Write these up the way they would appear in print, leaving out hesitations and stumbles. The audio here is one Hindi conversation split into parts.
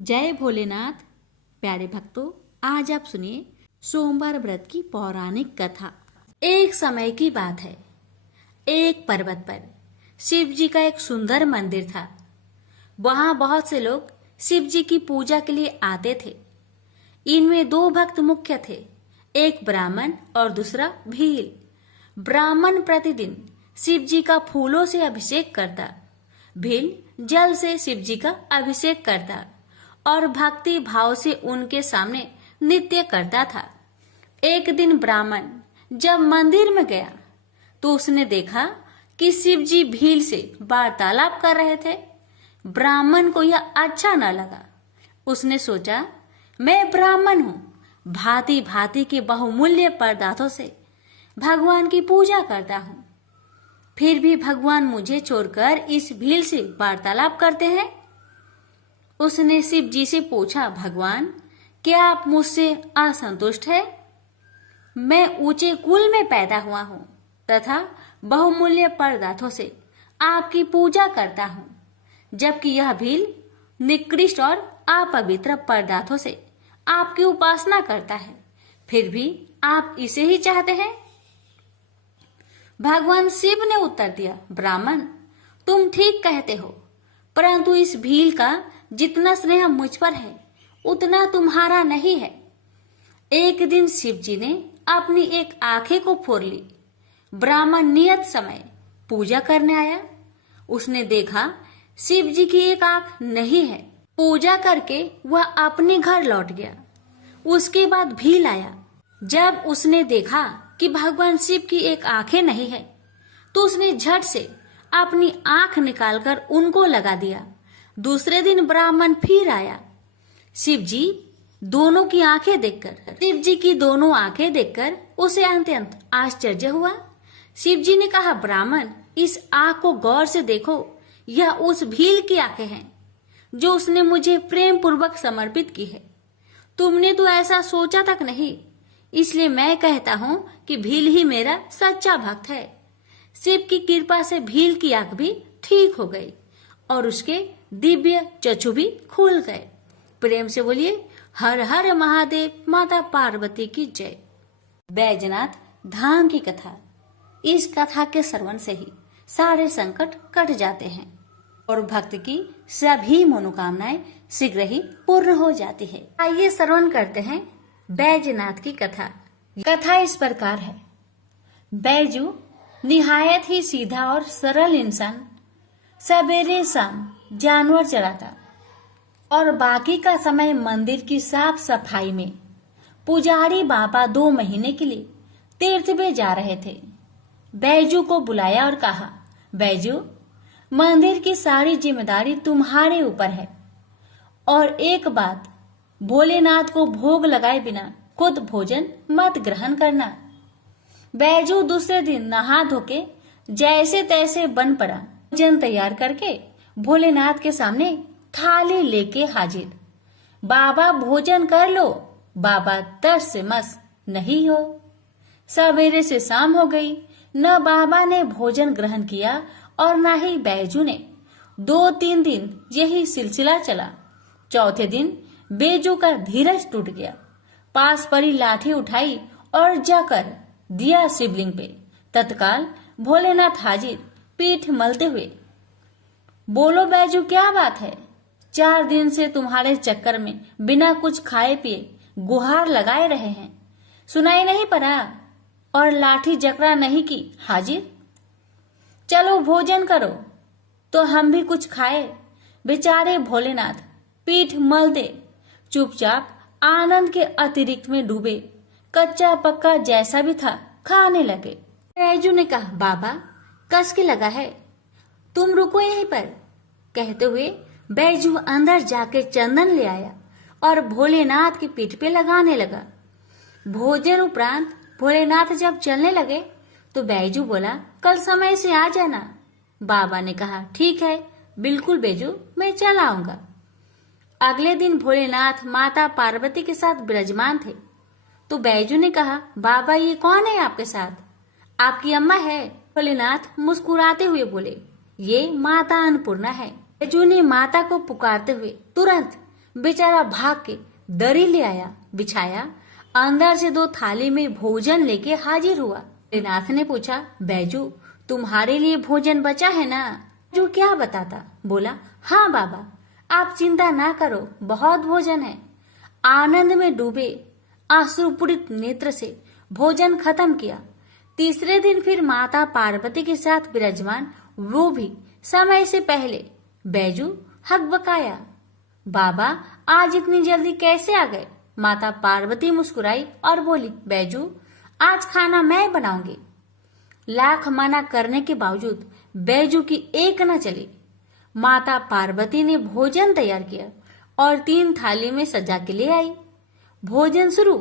जय भोलेनाथ। प्यारे भक्तों, आज आप सुनिए सोमवार व्रत की पौराणिक कथा। एक समय की बात है, एक पर्वत पर शिव जी का एक सुंदर मंदिर था। वहां बहुत से लोग शिव जी की पूजा के लिए आते थे। इनमें दो भक्त मुख्य थे, एक ब्राह्मण और दूसरा भील। ब्राह्मण प्रतिदिन शिव जी का फूलों से अभिषेक करता, भील जल से शिव जी का अभिषेक करता और भक्ति भाव से उनके सामने नृत्य करता था। एक दिन ब्राह्मण जब मंदिर में गया तो उसने देखा कि शिव जी भील से वार्तालाप कर रहे थे। ब्राह्मण को यह अच्छा न लगा। उसने सोचा, मैं ब्राह्मण हूँ, भांति भांति के बहुमूल्य पदार्थों से भगवान की पूजा करता हूँ, फिर भी भगवान मुझे छोड़कर इस भील से वार्तालाप करते हैं। उसने शिव जी से पूछा, भगवान, क्या आप मुझसे असंतुष्ट है? मैं ऊंचे कुल में पैदा हुआ हूँ तथा बहुमूल्य पदार्थों से आपकी पूजा करता हूँ, जबकि यह भील निकृष्ट और अपवित्र पदार्थों से आपकी उपासना करता है, फिर भी आप इसे ही चाहते हैं। भगवान शिव ने उत्तर दिया, ब्राह्मण, तुम ठीक कहते हो, परंतु इस भील का जितना स्नेह मुझ पर है उतना तुम्हारा नहीं है। एक दिन शिव जी ने अपनी एक आंखें को फोड़ ली। ब्राह्मण नियत समय पूजा करने आया। उसने देखा शिव जी की एक आंख नहीं है। पूजा करके वह अपने घर लौट गया। उसके बाद भील आया। जब उसने देखा कि भगवान शिव की एक आंखें नहीं है तो उसने झट से अपनी आंख निकालकर उनको लगा दिया। दूसरे दिन ब्राह्मण फिर आया। शिव जी की दोनों आंखें देखकर उसे अत्यंत आश्चर्य हुआ। शिव जी ने कहा, ब्राह्मण, इस आंख को गौर से देखो, यह उस भील की आंखें हैं जो उसने मुझे प्रेम पूर्वक समर्पित की है। तुमने तो ऐसा सोचा तक नहीं, इसलिए मैं कहता हूँ कि भील ही मेरा सच्चा भक्त है। शिव की कृपा से भील की आंख भी ठीक हो गई और उसके दिव्य चक्षु भी खुल गए। प्रेम से बोलिए, हर हर महादेव, माता पार्वती की जय। बैजनाथ धाम की कथा। इस कथा के श्रवण से ही सारे संकट कट जाते हैं और भक्त की सभी मनोकामनाएं शीघ्र ही पूर्ण हो जाती है। आइए श्रवण करते हैं बैजनाथ की कथा। कथा इस प्रकार है। बैजू निहायत ही सीधा और सरल इंसान सवेरे शाम जानवर चराता और बाकी का समय मंदिर की साफ सफाई में। पुजारी बाबा 2 महीने के लिए तीर्थ में जा रहे थे। बैजू को बुलाया और कहा, बैजू, मंदिर की सारी जिम्मेदारी तुम्हारे ऊपर है और एक बात, भोलेनाथ को भोग लगाए बिना खुद भोजन मत ग्रहण करना। बैजू दूसरे दिन नहा धोके जैसे तैसे बन पड़ा। भोजन तैयार करके भोलेनाथ के सामने थाली लेके हाजिर। बाबा, भोजन कर लो। बाबा तस से मस नहीं हो। सवेरे से शाम हो गई, न बाबा ने भोजन ग्रहण किया और न ही बैजू ने। 2-3 दिन यही सिलसिला चला। चौथे दिन बैजू का धीरज टूट गया। पास पड़ी लाठी उठाई और जाकर दिया शिवलिंग पे। तत्काल भोलेनाथ हाजिर, पीठ मलते हुए, बोलो बैजू, क्या बात है? 4 दिन से तुम्हारे चक्कर में बिना कुछ खाए पिए गुहार लगाए रहे हैं, सुनाई नहीं पड़ा और लाठी जकड़ा नहीं की हाजिर। चलो भोजन करो तो हम भी कुछ खाए। बेचारे भोलेनाथ पीठ मलते चुपचाप आनंद के अतिरिक्त में डूबे। कच्चा पक्का जैसा भी था खाने लगे। बैजू ने कहा, बाबा, कस के लगा है, तुम रुको यहीं पर। कहते हुए बैजू अंदर जाके चंदन ले आया और भोलेनाथ की पीठ पे लगाने लगा। भोजन उपरांत भोलेनाथ जब चलने लगे तो बैजू बोला, कल समय से आ जाना। बाबा ने कहा, ठीक है, बिल्कुल बैजू, मैं चल आऊंगा। अगले दिन भोलेनाथ माता पार्वती के साथ विराजमान थे तो बैजू ने कहा, बाबा, ये कौन है आपके साथ? आपकी अम्मा है। भोलेनाथ मुस्कुराते हुए बोले, ये माता अन्नपूर्णा है। बैजू ने माता को पुकारते हुए तुरंत बेचारा भाग के दरी ले आया, बिछाया, अंदर से 2 थाली में भोजन लेके हाजिर हुआ। भोलेनाथ ने पूछा, बैजू तुम्हारे लिए भोजन बचा है ना? जो क्या बताता? बोला, हाँ बाबा, आप चिंता ना करो, बहुत भोजन है। आनंद में डूबे आश्रुपूरित नेत्र से भोजन खत्म किया। तीसरे दिन फिर माता पार्वती के साथ विराजमान, वो भी समय से पहले। बैजू हकबकाया, बाबा आज इतनी जल्दी कैसे आ गए? माता पार्वती मुस्कुराई और बोली, बैजू आज खाना मैं बनाऊंगी। लाख मना करने के बावजूद बैजू की एक न चली। माता पार्वती ने भोजन तैयार किया और 3 थाली में सजा के ले आई। भोजन शुरू।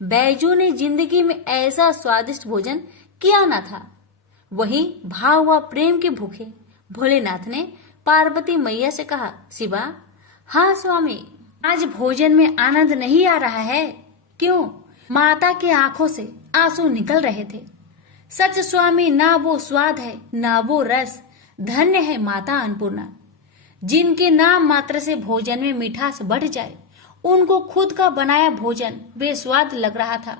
बैजू ने जिंदगी में ऐसा स्वादिष्ट भोजन किया न था। वहीं भाव व प्रेम के भूखे भोलेनाथ ने पार्वती मैया से कहा, शिवा, हाँ स्वामी, आज भोजन में आनंद नहीं आ रहा है। क्यों? माता के आंखों से आंसू निकल रहे थे। सच स्वामी, ना वो स्वाद है ना वो रस। धन्य है माता अन्नपूर्णा, जिनके नाम मात्र से भोजन में मिठास बढ़ जाए। उनको खुद का बनाया भोजन बेस्वाद लग रहा था।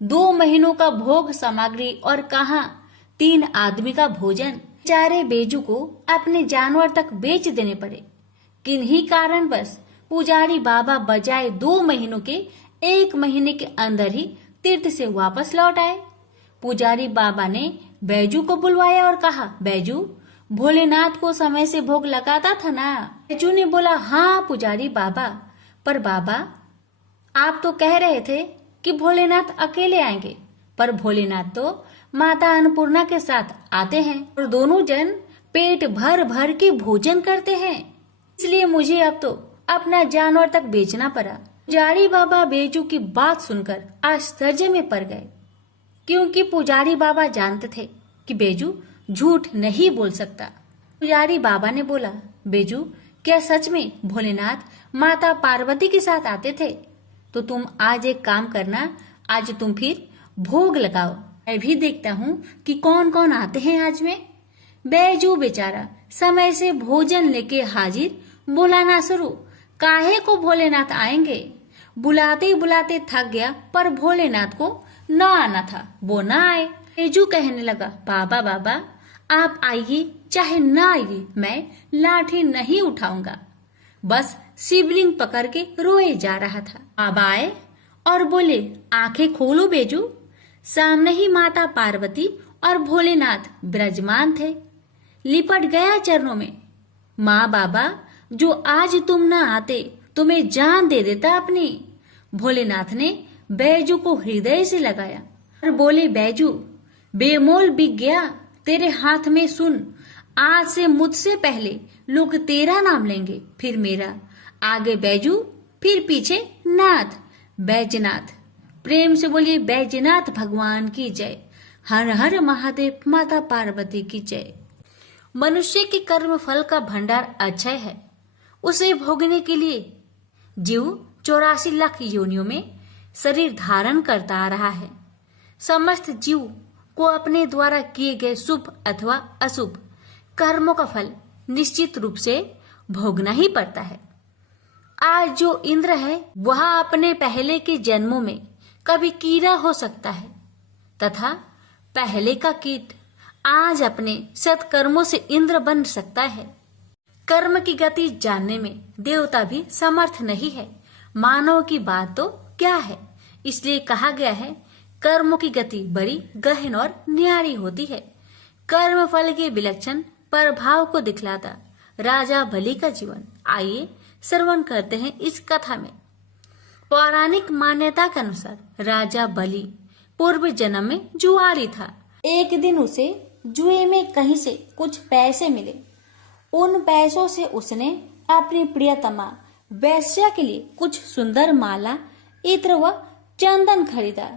2 महीनों का भोग सामग्री और कहाँ 3 आदमी का भोजन। बेचारे बैजू को अपने जानवर तक बेच देने पड़े। किन्हीं कारणवश पुजारी बाबा बजाय 2 महीनों के 1 महीने के अंदर ही तीर्थ से वापस लौट आए। पुजारी बाबा ने बैजू को बुलवाया और कहा, बैजू भोलेनाथ को समय से भोग लगाता था ना? बैजू ने बोला, हाँ पुजारी बाबा, पर बाबा आप तो कह रहे थे कि भोलेनाथ अकेले आएंगे, पर भोलेनाथ तो माता अन्नपूर्णा के साथ आते हैं और दोनों जन पेट भर भर के भोजन करते हैं, इसलिए मुझे अब तो अपना जानवर तक बेचना पड़ा। पुजारी बाबा बैजू की बात सुनकर आश्चर्य में पड़ गए, क्योंकि पुजारी बाबा जानते थे कि बैजू झूठ नहीं बोल सकता। पुजारी बाबा ने बोला, बैजू क्या सच में भोलेनाथ माता पार्वती के साथ आते थे? तो तुम आज एक काम करना, आज तुम फिर भोग लगाओ, मैं भी देखता हूँ कि कौन कौन आते हैं आज में। बैजू बेचारा समय से भोजन लेके हाजिर, बुलाना शुरू। काहे को भोलेनाथ आएंगे? बुलाते बुलाते थक गया, पर भोलेनाथ को न आना था, वो न आए। बैजू कहने लगा, बाबा बाबा आप आइए चाहे न आइए, मैं लाठी नहीं उठाऊंगा। बस शिवलिंग पकड़ के रोए जा रहा था। बाबा आए और बोले, आंखें खोलो बैजू। सामने ही माता पार्वती और भोलेनाथ विराजमान थे। लिपट गया चरणों में। माँ बाबा, जो आज तुम न आते तो मैं जान दे देता अपनी। भोलेनाथ ने बैजू को हृदय से लगाया और बोले, बैजू बेमोल बिक गया तेरे हाथ में, सुन, आज से मुझसे पहले लोग तेरा नाम लेंगे, फिर मेरा, आगे बैजू फिर पीछे नाथ, बैजनाथ। प्रेम से बोलिए, बैजनाथ भगवान की जय। हर हर महादेव, माता पार्वती की जय। मनुष्य के कर्म फल का भंडार अक्षय है। उसे भोगने के लिए जीव 84 लाख योनियों में शरीर धारण करता आ रहा है। समस्त जीव को अपने द्वारा किए गए शुभ अथवा अशुभ कर्मों का फल निश्चित रूप से भोगना ही पड़ता है। आज जो इंद्र है वह अपने पहले के जन्मों में कभी कीड़ा हो सकता है, तथा पहले का कीट आज अपने सत्कर्मों से इंद्र बन सकता है। कर्म की गति जानने में देवता भी समर्थ नहीं है, मानव की बात तो क्या है। इसलिए कहा गया है, कर्मों की गति बड़ी गहन और न्यारी होती है। कर्म फल के विलक्षण प्रभाव को दिखलाता राजा बलि का जीवन। आइए श्रवण करते हैं इस कथा में। पौराणिक मान्यता के अनुसार राजा बलि पूर्व जन्म में जुआरी था। एक दिन उसे जुए में कहीं से कुछ पैसे मिले। उन पैसों से उसने अपनी प्रियतमा वैश्या के लिए कुछ सुंदर माला, इत्र व चंदन खरीदा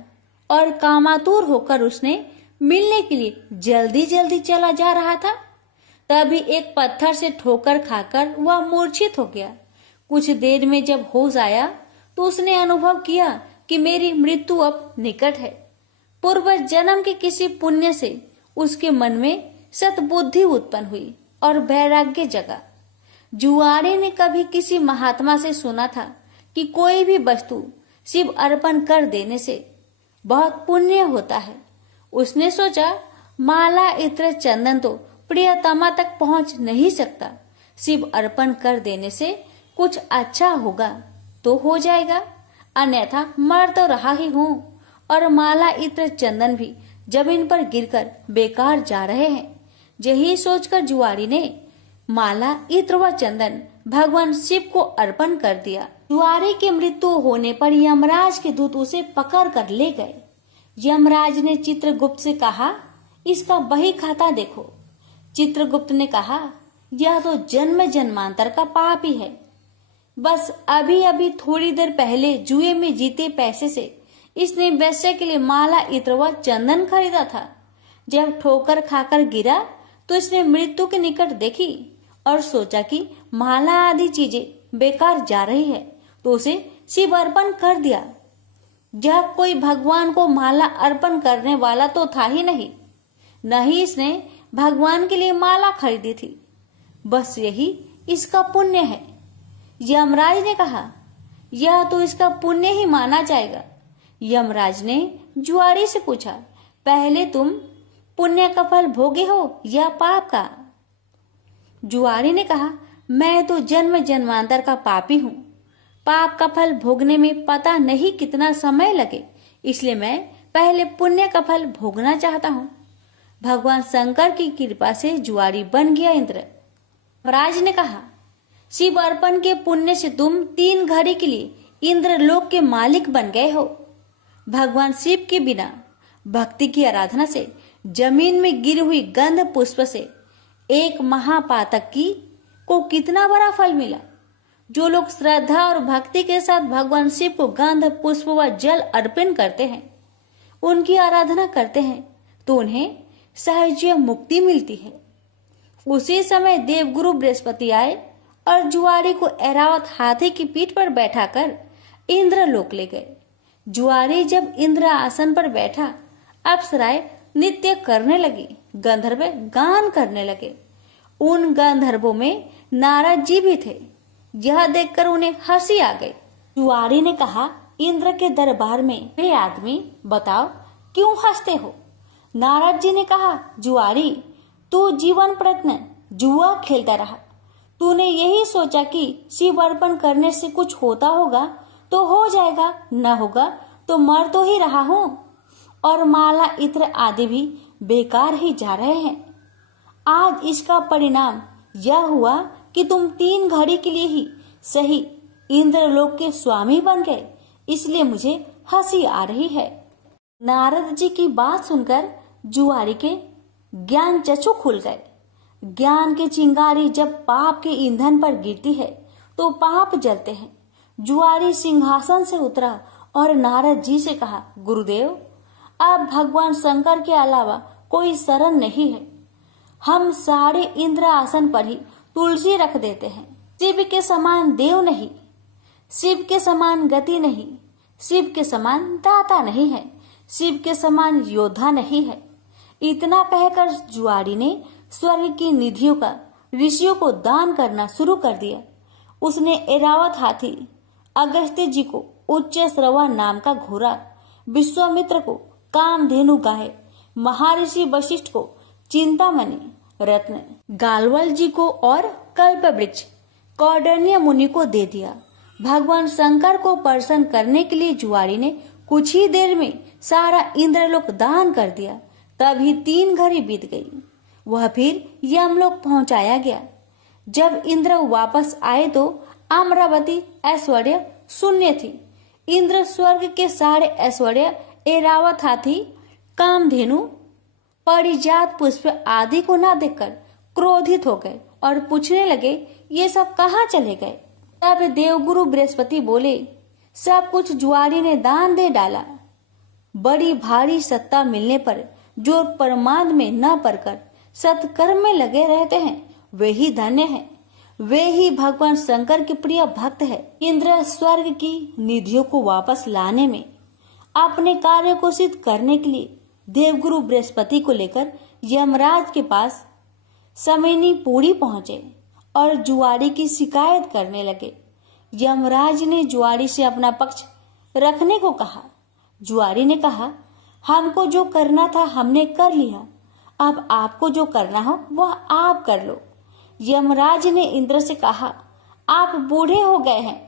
और कामातुर होकर उसने मिलने के लिए जल्दी जल्दी चला जा रहा था। तभी एक पत्थर से ठोकर खाकर वह मूर्छित हो गया। कुछ देर में जब होश आया तो उसने अनुभव किया कि मेरी मृत्यु अब निकट है। पूर्व जन्म के किसी पुण्य से उसके मन में सतबुद्धि उत्पन्न हुई और वैराग्य जगा। जुआरी ने कभी किसी महात्मा से सुना था कि कोई भी वस्तु शिव अर्पण कर देने से बहुत पुण्य होता है। उसने सोचा, माला इत्र चंदन तो प्रियतमा तक पहुंच नहीं सकता, शिव अर्पण कर देने से कुछ अच्छा होगा तो हो जाएगा, अन्यथा मर तो रहा ही हूँ और माला इत्र चंदन भी जमीन पर गिरकर बेकार जा रहे हैं। यही सोचकर जुआरी ने माला इत्र व चंदन भगवान शिव को अर्पण कर दिया। जुआरी की मृत्यु होने पर यमराज के दूत उसे पकड़ कर ले गए। यमराज ने चित्रगुप्त से कहा, इसका बही खाता देखो। चित्रगुप्त ने कहा, यह तो जन्म जन्मांतर का पाप ही है। बस अभी अभी थोड़ी देर पहले जुए में जीते पैसे से इसने वैश्य के लिए माला इत्र व चंदन खरीदा था। जब ठोकर खाकर गिरा तो इसने मृत्यु के निकट देखी और सोचा कि माला आदि चीजें बेकार जा रही है, तो उसे शिव अर्पण कर दिया। जब कोई भगवान को माला अर्पण करने वाला तो था ही नहीं, न ही इसने भगवान के लिए माला खरीदी थी। बस यही इसका पुण्य है। यमराज ने कहा, यह तो इसका पुण्य ही माना जाएगा। यमराज ने जुआरी से पूछा, पहले तुम पुण्य का फल भोगे हो या पाप का? जुआरी ने कहा, मैं तो जन्म जन्मांतर का पापी हूँ। पाप का फल भोगने में पता नहीं कितना समय लगे, इसलिए मैं पहले पुण्य का फल भोगना चाहता हूँ। भगवान शंकर की कृपा से जुआरी बन गया इंद्र। राज ने कहा, शिव अर्पण के पुण्य से तुम 3 घड़ी के लिए इंद्र लोक के मालिक बन गए हो। भगवान शिव के बिना भक्ति की आराधना से जमीन में गिरी हुई गंध पुष्प से एक महापातक की को कितना बड़ा फल मिला। जो लोग श्रद्धा और भक्ति के साथ भगवान शिव को गंध पुष्प व जल अर्पण करते हैं, उनकी आराधना करते हैं, तो उन्हें सहज मुक्ति मिलती है। उसी समय देवगुरु बृहस्पति आए और जुआरी को ऐरावत हाथी की पीठ पर बैठाकर इंद्र लोक ले गए। जुआरी जब इंद्र आसन पर बैठा, अप्सराएं नृत्य करने लगी, गंधर्व गान करने लगे। उन गंधर्वों में नारद जी भी थे। यह देखकर उन्हें हंसी आ गई। जुआरी ने कहा, इंद्र के दरबार में वे आदमी, बताओ क्यों हंसते हो? नारद जी ने कहा, जुआरी, तू जीवन प्रयत्न जुआ खेलता रहा। तूने यही सोचा कि शिव अर्पण करने से कुछ होता होगा तो हो जाएगा, न होगा तो मर तो ही रहा हूँ, और माला इत्र आदि भी बेकार ही जा रहे हैं। आज इसका परिणाम यह हुआ कि तुम 3 घड़ी के लिए ही सही इंद्रलोक के स्वामी बन गए, इसलिए मुझे हंसी आ रही है। नारद जी की बात सुनकर जुआरी के ज्ञान चक्षु खुल गए। ज्ञान की चिंगारी जब पाप के ईंधन पर गिरती है तो पाप जलते हैं। जुआरी सिंहासन से उतरा और नारद जी से कहा, गुरुदेव, अब भगवान शंकर के अलावा कोई शरण नहीं है। हम सारे इंद्र आसन पर ही तुलसी रख देते हैं। शिव के समान देव नहीं, शिव के समान गति नहीं, शिव के समान दाता नहीं है, शिव के समान योद्धा नहीं है। इतना कहकर जुआरी ने स्वर्ग की निधियों का ऋषियों को दान करना शुरू कर दिया। उसने ऐरावत हाथी अगस्त्य जी को उच्च श्रवा नाम का घोड़ा, विश्वामित्र को कामधेनु गाय, महर्षि वशिष्ठ को चिंतामणि रत्न, गालवल जी को और कल्प वृक्ष कौंडिन्य मुनि को दे दिया। भगवान शंकर को प्रसन्न करने के लिए जुआरी ने कुछ ही देर में सारा इंद्रलोक दान कर दिया। तभी 3 घड़ी बीत गई। वह फिर यमलोक पहुंचाया गया। जब इंद्र वापस आए तो अमरावती ऐश्वर्य शून्य थी। इंद्र स्वर्ग के सारे ऐश्वर्य, ऐरावत हाथी, कामधेनु, परिजात पुष्प आदि को न देखकर क्रोधित हो गए और पूछने लगे, ये सब कहाँ चले गए? तब देवगुरु बृहस्पति बोले, सब कुछ जुआरी ने दान दे डाला। बड़ी भारी सत्ता मिलने पर जो परमार्थ में न पड़कर सत्कर्म में लगे रहते हैं, वे ही धन्य हैं। वे ही भगवान शंकर के प्रिय भक्त है। इंद्र स्वर्ग की निधियों को वापस लाने में अपने कार्य को सिद्ध करने के लिए देवगुरु बृहस्पति को लेकर यमराज के पास समयनी पूरी पहुंचे और जुआरी की शिकायत करने लगे। यमराज ने जुआरी से अपना पक्ष रखने को कहा। जुआरी ने कहा, हमको जो करना था हमने कर लिया, अब आपको जो करना हो वह आप कर लो। यमराज ने इंद्र से कहा, आप बूढ़े हो गए हैं,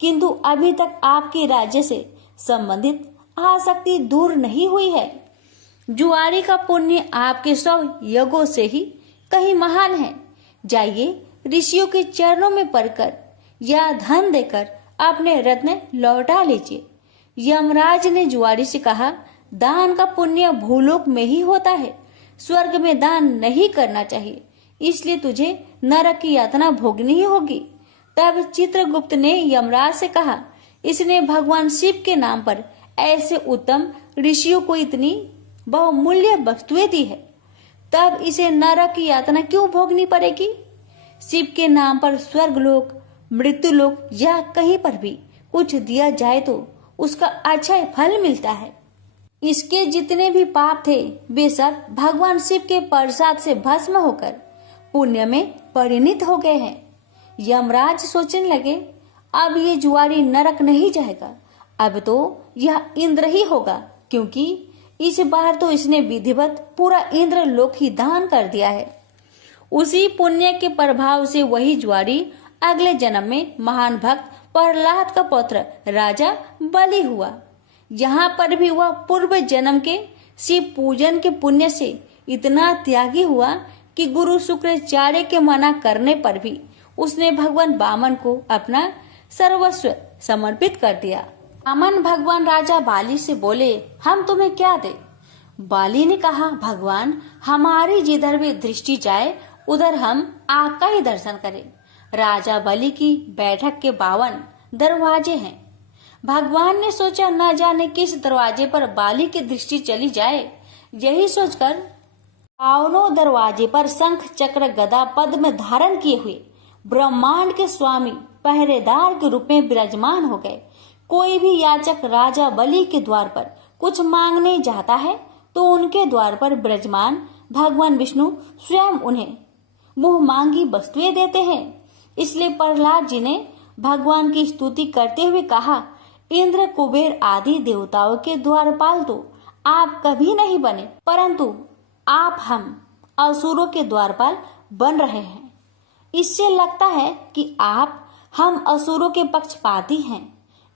किंतु अभी तक आपके राज्य से संबंधित आसक्ति दूर नहीं हुई है। जुआरी का पुण्य आपके 100 यज्ञों से ही कहीं महान है। जाइए ऋषियों के चरणों में पड़कर या धन देकर अपने रत्न लौटा लीजिए। यमराज ने जुआरी से कहा, दान का पुण्य भूलोक में ही होता है, स्वर्ग में दान नहीं करना चाहिए, इसलिए तुझे नरक की यातना भोगनी ही होगी। तब चित्रगुप्त ने यमराज से कहा, इसने भगवान शिव के नाम पर ऐसे उत्तम ऋषियों को इतनी बहुमूल्य वस्तुएं दी है, तब इसे नरक की यातना क्यों भोगनी पड़ेगी? शिव के नाम पर स्वर्गलोक, मृत्युलोक या कहीं पर भी कुछ दिया जाए तो उसका अच्छा फल मिलता है। इसके जितने भी पाप थे वे सब भगवान शिव के प्रसाद से भस्म होकर पुण्य में परिणित हो गए हैं। यमराज सोचने लगे, अब ये जुआरी नरक नहीं जाएगा, अब तो यह इंद्र ही होगा, क्योंकि इस बार तो इसने विधिवत पूरा इंद्र लोक ही दान कर दिया है। उसी पुण्य के प्रभाव से वही जुआरी अगले जन्म में महान भक्त प्रहलाद का पुत्र राजा बलि हुआ। यहाँ पर भी वह पूर्व जन्म के शिव पूजन के पुण्य से इतना त्यागी हुआ कि गुरु शुक्राचार्य के मना करने पर भी उसने भगवान वामन को अपना सर्वस्व समर्पित कर दिया। वामन भगवान राजा बाली से बोले, हम तुम्हें क्या दे? बाली ने कहा, भगवान हमारी जिधर भी दृष्टि जाए उधर हम आपका ही दर्शन करें। राजा बलि की बैठक के 52 दरवाजे हैं। भगवान ने सोचा, न जाने किस दरवाजे पर बाली की दृष्टि चली जाए। यही सोचकर 52 दरवाजे पर शंख चक्र गदा पद्म धारण किए हुए ब्रह्मांड के स्वामी पहरेदार के रूप में विराजमान हो गए। कोई भी याचक राजा बलि के द्वार पर कुछ मांगने जाता है तो उनके द्वार पर विराजमान भगवान विष्णु स्वयं उन्हें मुंह मांगी वस्तुएं देते हैं। इसलिए प्रहलाद जी ने भगवान की स्तुति करते हुए कहा, इंद्र कुबेर आदि देवताओं के द्वारपाल तो आप कभी नहीं बने, परंतु आप हम असुरों के द्वारपाल बन रहे हैं। इससे लगता है कि आप हम असुरों के पक्षपाती हैं।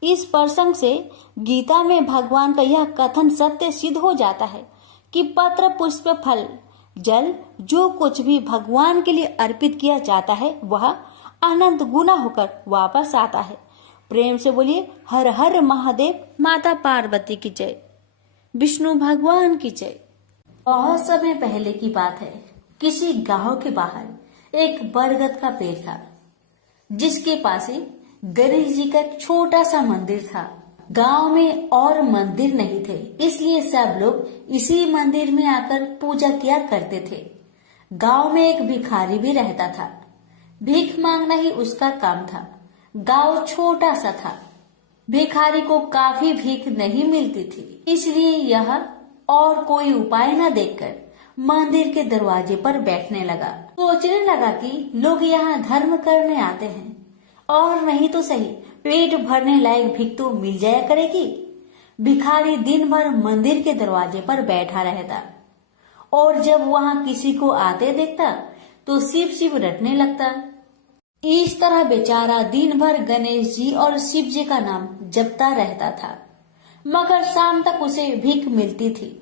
इस प्रसंग से गीता में भगवान का यह कथन सत्य सिद्ध हो जाता है कि पत्र पुष्प फल जल जो कुछ भी भगवान के लिए अर्पित किया जाता है वह अनंत गुना होकर वापस आता है। प्रेम से बोलिए, हर हर महादेव, माता पार्वती की जय, विष्णु भगवान की जय। बहुत समय पहले की बात है, किसी गांव के बाहर एक बरगद का पेड़ था, जिसके पास ही गणेश जी का एक छोटा सा मंदिर था। गांव में और मंदिर नहीं थे, इसलिए सब लोग इसी मंदिर में आकर पूजा किया करते थे। गांव में एक भिखारी भी रहता था। भीख मांगना ही उसका काम था। गांव छोटा सा था, भिखारी को काफी भीख नहीं मिलती थी, इसलिए यह और कोई उपाय न देखकर मंदिर के दरवाजे पर बैठने लगा। सोचने लगा कि लोग यहाँ धर्म करने आते हैं और नहीं तो सही पेट भरने लायक भीख तो मिल जाया करेगी। भिखारी दिन भर मंदिर के दरवाजे पर बैठा रहता और जब वहाँ किसी को आते देखता तो शिव शिव रटने लगता। इस तरह बेचारा दिन भर गणेश जी और शिव जी का नाम जपता रहता था, मगर शाम तक उसे भीख मिलती थी।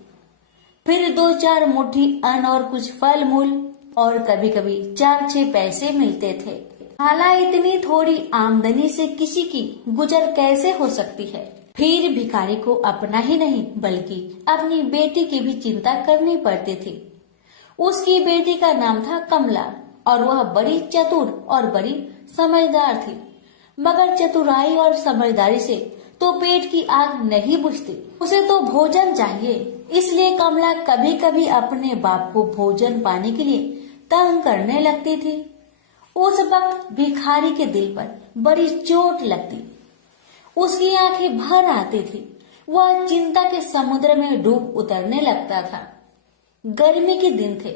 फिर 2-4 मुट्ठी अन्न और कुछ फल मूल और कभी कभी 4-6 पैसे मिलते थे। हालांकि इतनी थोड़ी आमदनी से किसी की गुजर कैसे हो सकती है। फिर भिखारी को अपना ही नहीं बल्कि अपनी बेटी की भी चिंता करनी पड़ती थी। उसकी बेटी का नाम था कमला और वह बड़ी चतुर और बड़ी समझदार थी, मगर चतुराई और समझदारी से तो पेट की आग नहीं बुझती, उसे तो भोजन चाहिए। इसलिए कमला कभी कभी अपने बाप को भोजन पाने के लिए तंग करने लगती थी। उस वक्त भिखारी के दिल पर बड़ी चोट लगती, उसकी आंखें भर आती थी, वह चिंता के समुद्र में डूब उतरने लगता था। गर्मी के दिन थे,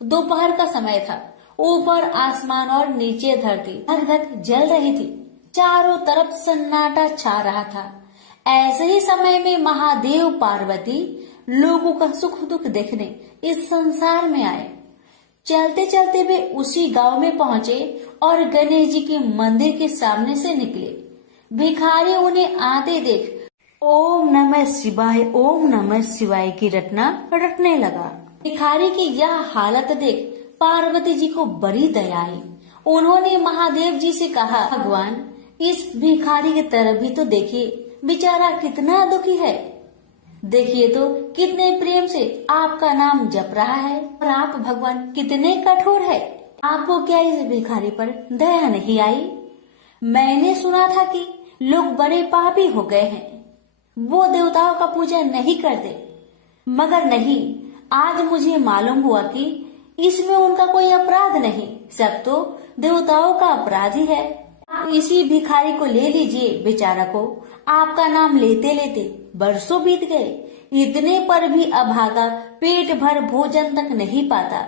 दोपहर का समय था ऊपर आसमान और नीचे धरती धक धक जल रही थी। चारों तरफ सन्नाटा छा रहा था। ऐसे ही समय में महादेव पार्वती लोगों का सुख दुख देखने इस संसार में आए। चलते चलते वे उसी गांव में पहुंचे और गणेश जी के मंदिर के सामने से निकले। भिखारी उन्हें आते देख ओम नमः शिवाय की रटना रटने लगा। भिखारी की यह हालत देख पार्वती जी को बड़ी दया आई। उन्होंने महादेव जी से कहा, भगवान इस भिखारी की तरफ भी तो देखिए, बेचारा कितना दुखी है। देखिए तो कितने प्रेम से आपका नाम जप रहा है और आप भगवान कितने कठोर है। आपको क्या इस भिखारी पर दया नहीं आई? मैंने सुना था कि लोग बड़े पापी हो गए हैं, वो देवताओं का पूजा नहीं करते, मगर नहीं, आज मुझे मालूम हुआ कि इसमें उनका कोई अपराध नहीं, सब तो देवताओं का अपराध ही है। इसी भिखारी को ले लीजिए। बेचारा को आपका नाम लेते लेते बरसों बीत गए, इतने पर भी अभागा पेट भर भोजन तक नहीं पाता।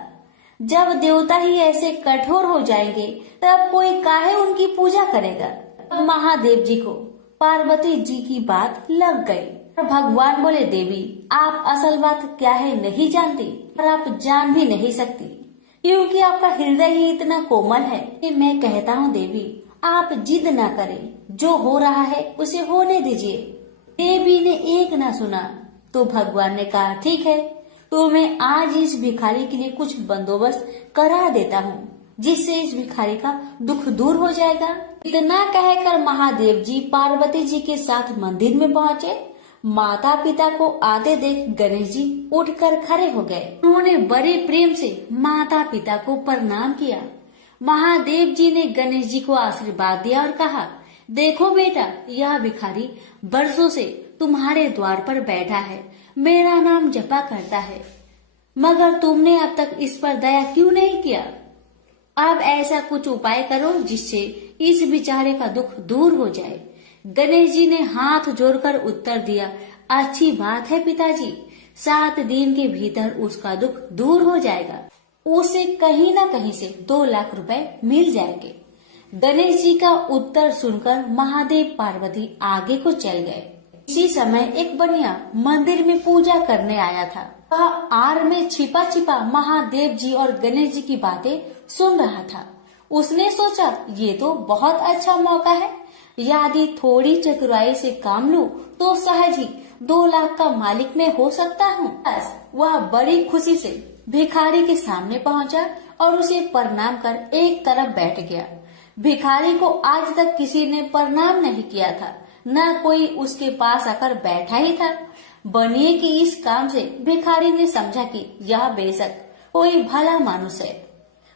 जब देवता ही ऐसे कठोर हो जाएंगे तब कोई काहे उनकी पूजा करेगा। महादेव जी को पार्वती जी की बात लग गई। भगवान बोले, देवी आप असल बात क्या है नहीं जानती और आप जान भी नहीं सकती, क्योंकि आपका हृदय ही इतना कोमल है कि मैं कहता हूँ देवी आप जिद ना करें, जो हो रहा है उसे होने दीजिए। देवी ने एक ना सुना तो भगवान ने कहा, ठीक है तो मैं आज इस भिखारी के लिए कुछ बंदोबस्त करा देता हूँ, जिससे इस भिखारी का दुख दूर हो जाएगा। इतना कहकर महादेव जी पार्वती जी के साथ मंदिर में पहुँचे। माता पिता को आते देख गणेश जी उठकर खड़े हो गए। उन्होंने बड़े प्रेम से माता पिता को प्रणाम किया। महादेव जी ने गणेश जी को आशीर्वाद दिया और कहा, देखो बेटा, यह भिखारी बरसों से तुम्हारे द्वार पर बैठा है, मेरा नाम जपा करता है, मगर तुमने अब तक इस पर दया क्यों नहीं किया? अब ऐसा कुछ उपाय करो जिससे इस बेचारे का दुख दूर हो जाए। गणेश जी ने हाथ जोड़कर उत्तर दिया, अच्छी बात है पिताजी, 7 दिन के भीतर उसका दुख दूर हो जाएगा, उसे कहीं न कहीं से 2 लाख रुपए मिल जाएंगे। गणेश जी का उत्तर सुनकर महादेव पार्वती आगे को चल गए। इसी समय एक बनिया मंदिर में पूजा करने आया था। वह आड़ में छिपा छिपा महादेव जी और गणेश जी की बातें सुन रहा था। उसने सोचा, ये तो बहुत अच्छा मौका है, यदि थोड़ी चतुराई से काम लूं तो सहज ही 2 लाख का मालिक मैं हो सकता हूँ। बस वह बड़ी खुशी से भिखारी के सामने पहुँचा और उसे प्रणाम कर एक तरफ बैठ गया। भिखारी को आज तक किसी ने प्रणाम नहीं किया था, न कोई उसके पास आकर बैठा ही था। बनिए की इस काम से भिखारी ने समझा कि यह बेशक कोई भला मानुष है।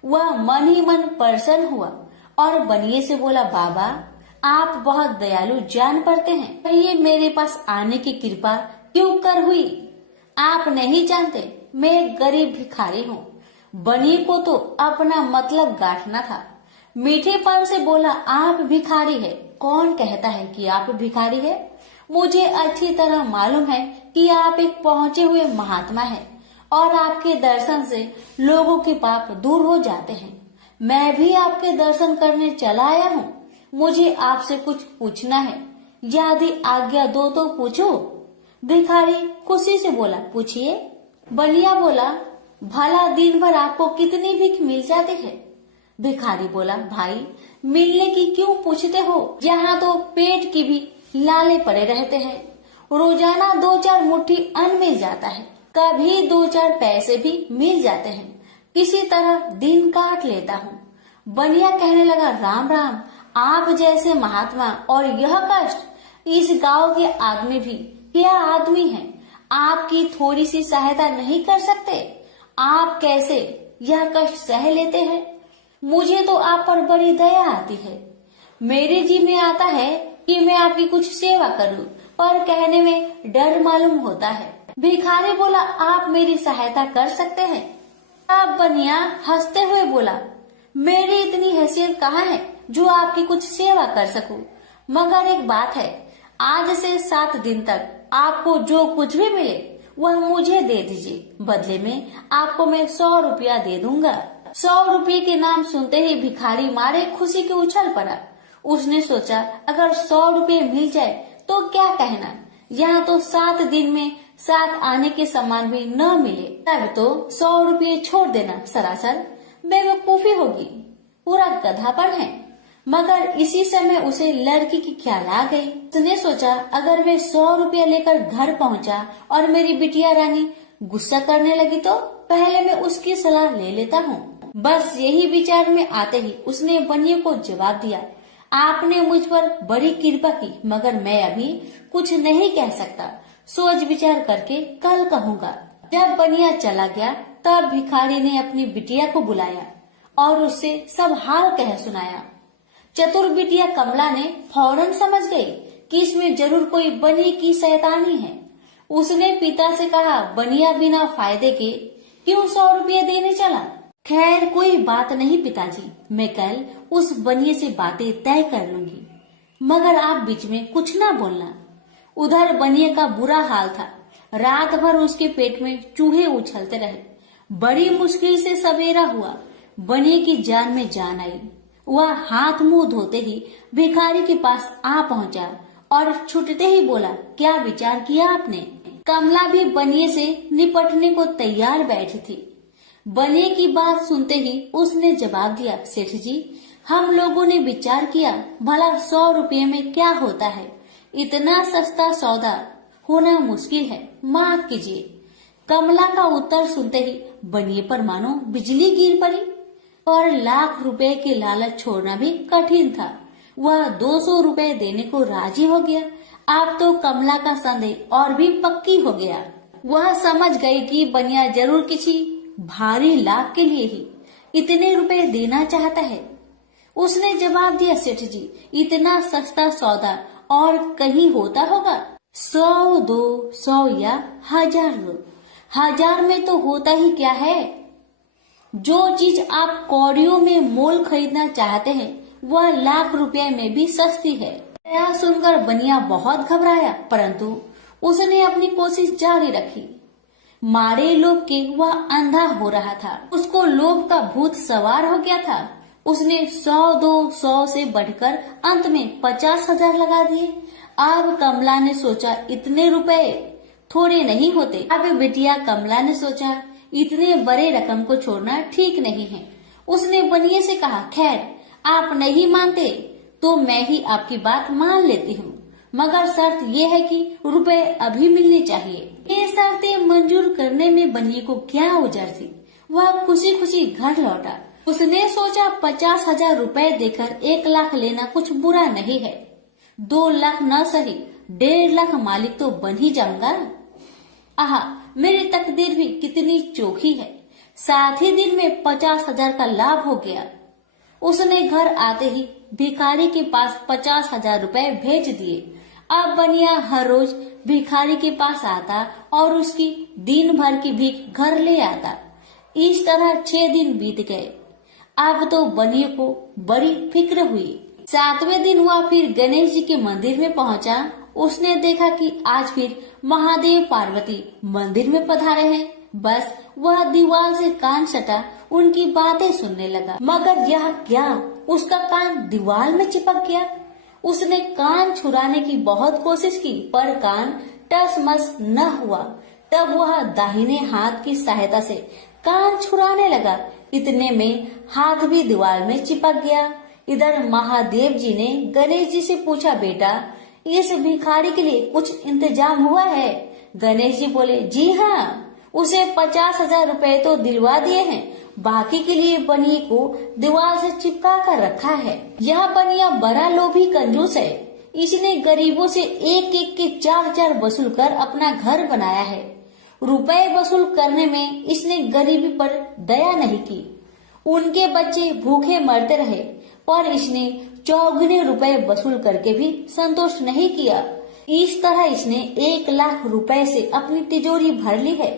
वह मन ही मन प्रसन्न हुआ और बनिए से बोला, बाबा आप बहुत दयालु जान पड़ते हैं, कहिए मेरे पास आने की कृपा क्यों कर हुई? आप नहीं जानते मैं गरीब भिखारी हूँ। बनिए को तो अपना मतलब गांठना था। मीठेपन से बोला, आप भिखारी है? कौन कहता है कि आप भिखारी है? मुझे अच्छी तरह मालूम है कि आप एक पहुँचे हुए महात्मा हैं और आपके दर्शन से लोगों के पाप दूर हो जाते हैं। मैं भी आपके दर्शन करने चला आया हूँ। मुझे आपसे कुछ पूछना है, यदि आज्ञा दो तो पूछो। भिखारी खुशी से बोला, पूछिए। बलिया बोला, भला दिन भर आपको कितनी भीख मिल जाती है? भिखारी बोला, भाई मिलने की क्यों पूछते हो, यहाँ तो पेट की भी लाले पड़े रहते हैं। रोजाना 2-4 मुट्ठी अन्न मिल जाता है, कभी 2-4 पैसे भी मिल जाते हैं, किसी तरह दिन काट लेता हूँ। बनिया कहने लगा, राम राम, आप जैसे महात्मा और यह कष्ट, इस गांव के आदमी भी क्या आदमी हैं? आपकी थोड़ी सी सहायता नहीं कर सकते? आप कैसे यह कष्ट सह लेते हैं? मुझे तो आप पर बड़ी दया आती है। मेरे जी में आता है कि मैं आपकी कुछ सेवा करूं, पर कहने में डर मालूम होता है। भिखारी बोला, आप मेरी सहायता कर सकते हैं? अब बनिया हंसते हुए बोला, मेरी इतनी हैसियत कहाँ है जो आपकी कुछ सेवा कर सकूं, मगर एक बात है, आज से 7 दिन तक आपको जो कुछ भी मिले वह मुझे दे दीजिए, बदले में आपको मैं 100 रुपया दे दूंगा। 100 रुपये के नाम सुनते ही भिखारी मारे खुशी के उछल पड़ा। उसने सोचा अगर 100 रुपये मिल जाए तो क्या कहना, यहाँ तो 7 दिन में 7 आने के सामान भी न मिले, तब तो 100 रुपये छोड़ देना सरासर बेवकूफी होगी, पूरा गधापन है। मगर इसी समय उसे लड़की की ख्याल आ गई। उसने सोचा अगर वे 100 रुपया लेकर घर पहुंचा और मेरी बिटिया रानी गुस्सा करने लगी तो पहले मैं उसकी सलाह ले लेता हूँ। बस यही विचार में आते ही उसने बनिए को जवाब दिया, आपने मुझ पर बड़ी कृपा की, मगर मैं अभी कुछ नहीं कह सकता, सोच विचार करके कल कहूँगा। जब बनिया चला गया तब भिखारी ने अपनी बिटिया को बुलाया और उससे सब हाल कह सुनाया। चतुर बिटिया कमला ने फौरन समझ गई कि इसमें जरूर कोई बनी की शैतानी है। उसने पिता से कहा, बनिया बिना फायदे के क्यों 100 रुपये देने चला? खैर कोई बात नहीं पिताजी, मैं कल उस बनिए से बातें तय कर लूंगी, मगर आप बीच में कुछ ना बोलना। उधर बनिए का बुरा हाल था, रात भर उसके पेट में चूहे उछलते रहे। बड़ी मुश्किल से सवेरा हुआ, बनिए की जान में जान आई। वह हाथ मुंह धोते ही भिखारी के पास आ पहुंचा और छुटते ही बोला, क्या विचार किया आपने? कमला भी बनिए से निपटने को तैयार बैठी थी। बनिए की बात सुनते ही उसने जवाब दिया, सेठ जी हम लोगों ने विचार किया, भला 100 रुपये में क्या होता है, इतना सस्ता सौदा होना मुश्किल है, माफ कीजिए। कमला का उत्तर सुनते ही बनिए पर मानो बिजली गिर पड़ी और लाख रुपए के लालच छोड़ना भी कठिन था। वह 200 रुपए देने को राजी हो गया। अब तो कमला का संदेह और भी पक्की हो गया। वह समझ गई कि बनिया जरूर किसी भारी लाभ के लिए ही इतने रुपए देना चाहता है। उसने जवाब दिया, सेठ जी इतना सस्ता सौदा और कहीं होता होगा? 100, 200 या 1000? 1000 में तो होता ही क्या है। जो चीज आप कौड़ियों में मोल खरीदना चाहते हैं वह लाख रुपए में भी सस्ती है। यह सुनकर बनिया बहुत घबराया, परंतु उसने अपनी कोशिश जारी रखी। मारे लोभ के वह अंधा हो रहा था, उसको लोभ का भूत सवार हो गया था। उसने 100, 200 से बढ़कर अंत में 50,000 लगा दिए। अब कमला ने सोचा इतने रुपए थोड़े नहीं होते। अब बिटिया कमला ने सोचा इतने बड़े रकम को छोड़ना ठीक नहीं है। उसने बनिए से कहा, खैर आप नहीं मानते तो मैं ही आपकी बात मान लेती हूँ, मगर शर्त ये है कि रुपए अभी मिलने चाहिए। ये शर्तें मंजूर करने में बनिए को क्या उजर थी। वह खुशी खुशी घर लौटा। उसने सोचा 50,000 रुपए देकर 1 लाख लेना कुछ बुरा नहीं है। 2 लाख न सही 1.5 लाख मालिक तो बन ही जाऊंगा। आहा, मेरी तकदीर भी कितनी चोखी है। 7 ही दिन में 50,000 का लाभ हो गया। उसने घर आते ही भिखारी के पास 50,000 रुपए भेज दिए। अब बनिया हर रोज भिखारी के पास आता और उसकी दिन भर की भीख घर ले आता। इस तरह 6 दिन बीत गए। अब तो बनिए को बड़ी फिक्र हुई। 7वें दिन वह फिर गणेश जी के मंदिर में पहुंचा। उसने देखा कि आज फिर महादेव पार्वती मंदिर में पधारे हैं। बस वह दीवार से कान सटा उनकी बातें सुनने लगा, मगर यह क्या, उसका कान दीवार में चिपक गया। उसने कान छुड़ाने की बहुत कोशिश की, पर कान टस-मस न हुआ। तब वह दाहिने हाथ की सहायता से कान छुड़ाने लगा। इतने में हाथ भी दीवार में चिपक गया। इधर महादेव जी ने गणेश जी से पूछा, बेटा इस भिखारी के लिए कुछ इंतजाम हुआ है? गणेश जी बोले, जी हाँ, उसे 50,000 रुपए तो दिलवा दिए हैं, बाकी के लिए बनिए को दीवार से चिपका कर रखा है। यह बनिया बड़ा लोभी कंजूस है। इसने गरीबों से एक एक के 4 वसूल कर अपना घर बनाया है। रुपए वसूल करने में इसने गरीबी पर दया नहीं की। उनके बच्चे भूखे मरते रहे, पर इसने 4 रुपए वसूल करके भी संतोष नहीं किया। इस तरह इसने 1 लाख रुपए से अपनी तिजोरी भर ली है।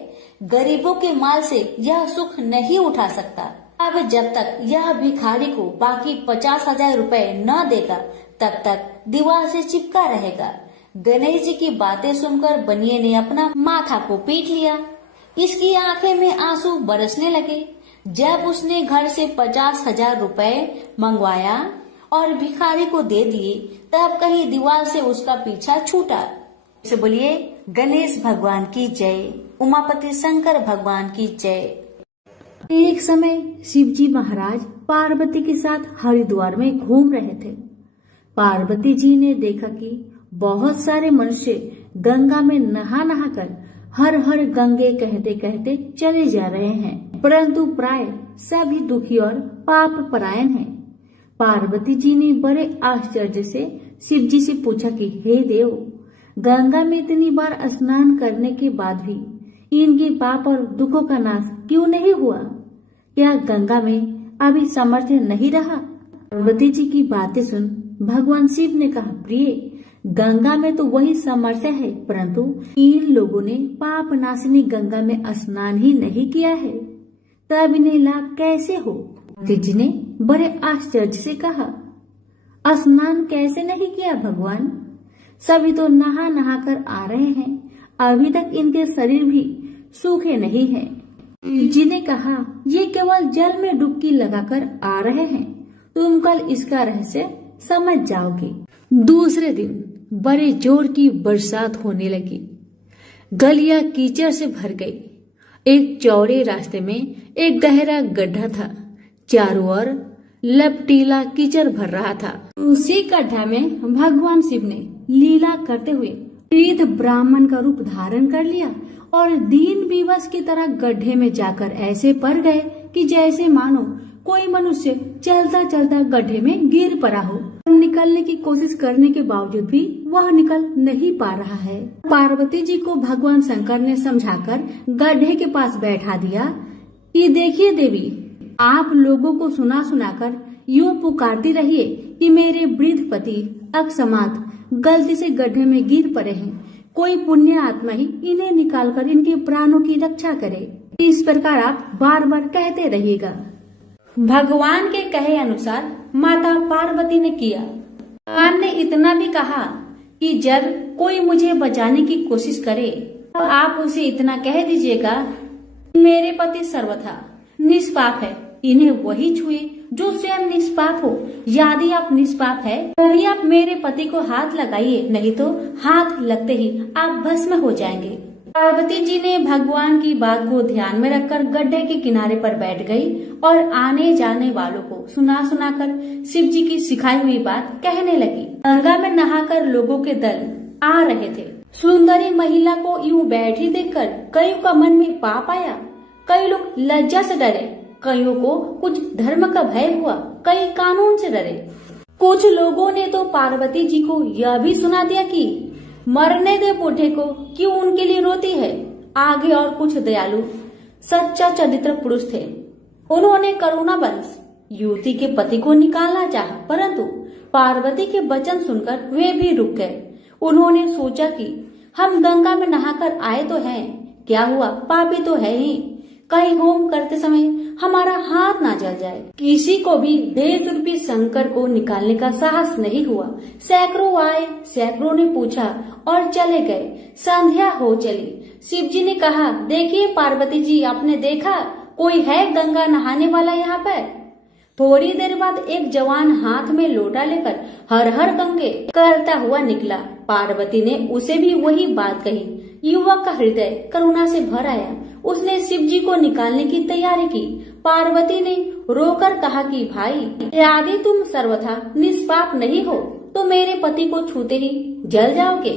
गरीबों के माल से यह सुख नहीं उठा सकता। अब जब तक यह भिखारी को बाकी 50,000 रुपए न देगा तब तक दीवार से चिपका रहेगा। गणेश जी की बातें सुनकर बनिए ने अपना माथा को पीट लिया। इसकी आंखें में आंसू बरसने लगे। जब उसने घर से 50,000 रुपए मंगवाया और भिखारी को दे दिए, तब कहीं दीवार से उसका पीछा छूटा। से बोलिए गणेश भगवान की जय, उमापति शंकर भगवान की जय। एक समय शिवजी महाराज पार्वती के साथ हरिद्वार में घूम रहे थे। पार्वती जी ने देखा कि बहुत सारे मनुष्य गंगा में नहा नहा कर हर हर गंगे कहते कहते चले जा रहे हैं, परंतु प्राय सभी दुखी और पाप परायण हैं। पार्वती जी ने बड़े आश्चर्य से शिव जी से पूछा कि हे देव, गंगा में इतनी बार स्नान करने के बाद भी इनके पाप और दुखों का नाश क्यों नहीं हुआ? क्या गंगा में अभी सामर्थ्य नहीं रहा? पार्वती जी की बातें सुन भगवान शिव ने कहा, प्रिय, गंगा में तो वही सामर्थ्य है, परंतु इन लोगों ने पाप नाशिनी गंगा में स्नान ही नहीं किया है, तब इन्हें लाभ कैसे हो? पार्वती जी ने बड़े आश्चर्य से कहा, स्नान कैसे नहीं किया भगवान? सभी तो नहा नहा कर आ रहे हैं, अभी तक इनके शरीर भी सूखे नहीं हैं। जी ने कहा, ये केवल जल में डुबकी लगाकर आ रहे हैं, तुम कल इसका रहस्य समझ जाओगे। दूसरे दिन बड़े जोर की बरसात होने लगी। गलियां कीचड़ से भर गई। एक चौड़े रास्ते में एक गहरा गड्ढा था, चारों ओर लपटीला कीचड़ भर रहा था। उसी गड्ढा में भगवान शिव ने लीला करते हुए वृद्ध ब्राह्मण का रूप धारण कर लिया और दीन विवश की तरह गड्ढे में जाकर ऐसे पड़ गए कि जैसे मानो कोई मनुष्य चलता चलता गड्ढे में गिर पड़ा हो। निकलने की कोशिश करने के बावजूद भी वह निकल नहीं पा रहा है। पार्वती जी को भगवान शंकर ने समझाकर गड्ढे के पास बैठा दिया कि देखिए देवी, आप लोगों को सुना सुनाकर यूं पुकारती रहिए कि मेरे वृद्ध पति अकस्मात गलती से गड्ढे में गिर पड़े हैं, कोई पुण्य आत्मा ही इन्हें निकालकर इनके प्राणों की रक्षा करे। इस प्रकार आप बार बार कहते रहिएगा। भगवान के कहे अनुसार माता पार्वती ने किया। भगवान ने इतना भी कहा कि जब कोई मुझे बचाने की कोशिश करे तो आप उसे इतना कह दीजिएगा, मेरे पति सर्वथा निष्पाप है, इन्हें वही छुए जो स्वयं निष्पाप हो। यदि आप निष्पाप है तभी आप मेरे पति को हाथ लगाइए, नहीं तो हाथ लगते ही आप भस्म हो जाएंगे। पार्वती जी ने भगवान की बात को ध्यान में रखकर गड्ढे के किनारे पर बैठ गई और आने जाने वालों को सुना सुनाकर शिव जी की सिखाई हुई बात कहने लगी। गंगा में नहाकर लोगों के दल आ रहे थे। सुंदरी महिला को यूं बैठी देखकर कईयों का मन में पाप आया। कई लोग लज्जा से डरे, कईयों को कुछ धर्म का भय हुआ, कई कानून से डरे। कुछ लोगों ने तो पार्वती जी को यह भी सुना दिया कि मरने दे बूढ़े को, क्यों उनके लिए रोती है। आगे और कुछ दयालु सच्चा चरित्र पुरुष थे। उन्होंने करुणावश युवती के पति को निकालना चाहा, परंतु पार्वती के वचन सुनकर वे भी रुक गए। उन्होंने सोचा कि हम गंगा में नहाकर आए तो हैं, क्या हुआ, पापी तो है ही, कहीं होम करते समय हमारा हाथ ना जल जाए। किसी को भी बेजुर्बी शंकर को निकालने का साहस नहीं हुआ। सैकड़ों आए, सैकड़ों ने पूछा और चले गए। संध्या हो चली। शिव जी ने कहा, देखिए पार्वती जी, आपने देखा कोई है गंगा नहाने वाला यहाँ पर? थोड़ी देर बाद एक जवान हाथ में लोटा लेकर हर हर गंगे करता हुआ निकला। पार्वती ने उसे भी वही बात कही। युवक का हृदय करुणा से भर आया। उसने शिव जी को निकालने की तैयारी की। पार्वती ने रोकर कहा कि भाई, यदि तुम सर्वथा निष्पाप नहीं हो तो मेरे पति को छूते ही जल जाओगे।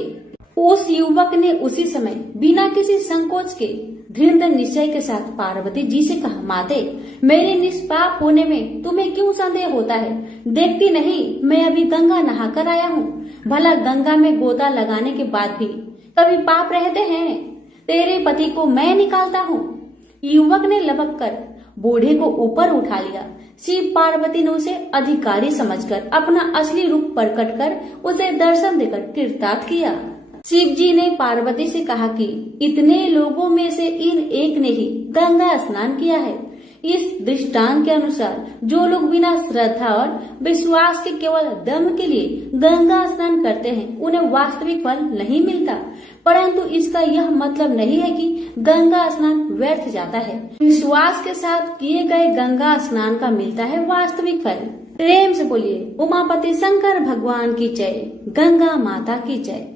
उस युवक ने उसी समय बिना किसी संकोच के दृढ़ निश्चय के साथ पार्वती जी से कहा, माते, मेरे निष्पाप होने में तुम्हें क्यों संदेह होता है? देखती नहीं मैं अभी गंगा नहाकर आया हूँ। भला गंगा में गोता लगाने के बाद भी कभी पाप रहते हैं? तेरे पति को मैं निकालता हूँ। युवक ने लपक कर बूढ़े को ऊपर उठा लिया। शिव पार्वती ने उसे अधिकारी समझकर अपना असली रूप प्रकट कर उसे दर्शन देकर कृतार्थ किया। शिव जी ने पार्वती से कहा कि इतने लोगों में से इन एक ने ही गंगा स्नान किया है। इस दृष्टांत के अनुसार जो लोग बिना श्रद्धा और विश्वास के केवल दम के लिए गंगा स्नान करते हैं उन्हें वास्तविक फल नहीं मिलता, परंतु इसका यह मतलब नहीं है कि गंगा स्नान व्यर्थ जाता है। विश्वास के साथ किए गए गंगा स्नान का मिलता है वास्तविक फल। प्रेम से बोलिए उमापति शंकर भगवान की जय, गंगा माता की जय।